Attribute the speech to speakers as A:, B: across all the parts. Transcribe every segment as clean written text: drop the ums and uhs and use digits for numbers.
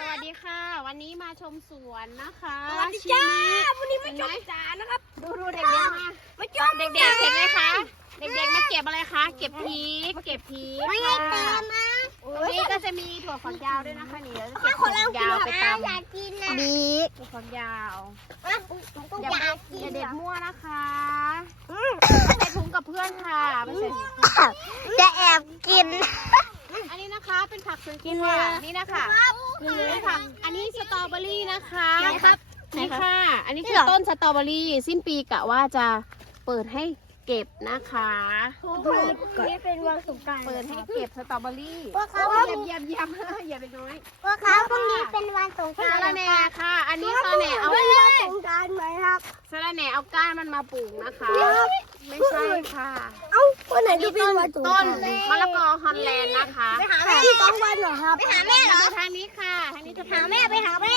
A: วัสดีค่ะ วันนี้มาชมสวนนะคะ
B: สวัสดีจ้าวันนี้มาชมสวนนะครับ
A: ดูเด็กๆมาชมเด็กๆเห็นไหมคะเด็กๆมาเก็บอะไรคะเก็บพริก
B: ไม่ให้เต็มนะ
A: นี่ก็จะมีถั่วฝักยาวด้วยนะคะนี่เดี๋ยวจะเก็บถั่วฝักยาวไปตำ
B: อยากกินนะ
A: บิ๊กถั่วฝักยาว
B: อยากกิน
A: อย่าเด็ดมั่วนะคะใส่ถุงกับเพื่อนค่ะไม่ใส่ถุง
B: จะแอบกิน
A: อันนี้นะคะเป็นผักสวนครัวนี่นะคะนี่ค่ะอันนี้สตรอเบอรี่นะคะ
B: ไหนครับ
A: นี่ค่ะ อันนี้คือต้นสตรอเบอรี่สิ้นปีกะว่าจะเปิดให้เก็บนะคะ
B: นี่เป็นวันสงกรานต์
A: เปิดให้เก็บสตรอเบอรี่
B: พวกเขา
A: เยี่ยมอย่าไปน้อย
B: พวกเขาพรุ่งนี้เป็นวันสงก
A: สาร
B: านต์
A: แหน่ค่ะ อันนี้สาระแหน่เอา
B: เป็นวันสงกรานต์ไหมครับ
A: สาระแหน่เอาก้านมันมาปลูกนะคะ ไม่ใช่ค่ะ
B: เอ้าวันไหนที่เป็นวันสงก
A: ต้
B: ราน ต์
A: มะละกอฮอลแลนด์นะคะ
B: ไปหาแม่ที่ต้องวันเหรอครับไปหาแม่เหรอ
A: ทางนี้ค่ะทางนี้จะ
B: หาแม่ไปหาแม่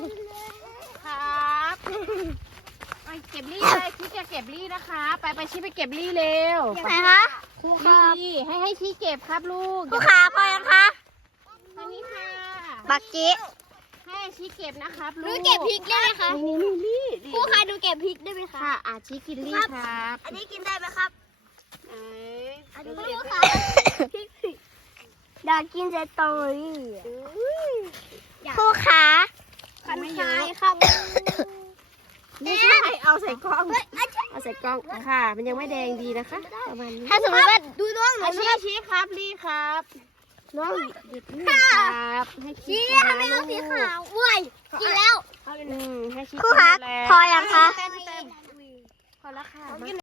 A: ครับไปเก็บรี่เลยชี้จะเก็บรี่นะคะ ไปชี้ไปเก็บรี่เร็ว
B: ไหนคะครูครับ
A: รี่ให้ชี้เก็บครับลูก
B: ครูขาพอยังคะ
A: ทางนี้ค่ะ
B: บักจิ
A: ให้ชี้เก็บนะครับลูก
B: ดูเก็บพริกได้ไหมคะ
A: นี่
B: ครูขาดูเก็บพริกได้ไหมคะ
A: ค่ะชี้กินรี่ครับ
B: อันนี้กินได้ไหมครับ
A: อันนี้
B: ครูขาอยากกินสตรอเบอรี่ครูขาคันคายครับ
A: ไม่ใช่เอาใส่กล้องเอาใส่กล้องค่ะ มันยังไม่แดงดีนะคะประมาณนี้
B: ถ้าสมมติว่าดูน้องหนู
A: ชี้ครับรี่ครับน้องหยุดนี่ครับให้ชี้
B: ทำไมต้องสีขาวอ้วยกินแล้ว
A: ให้ชี้
B: ครูคะพอยังคะ
A: พอแล้วค่ะ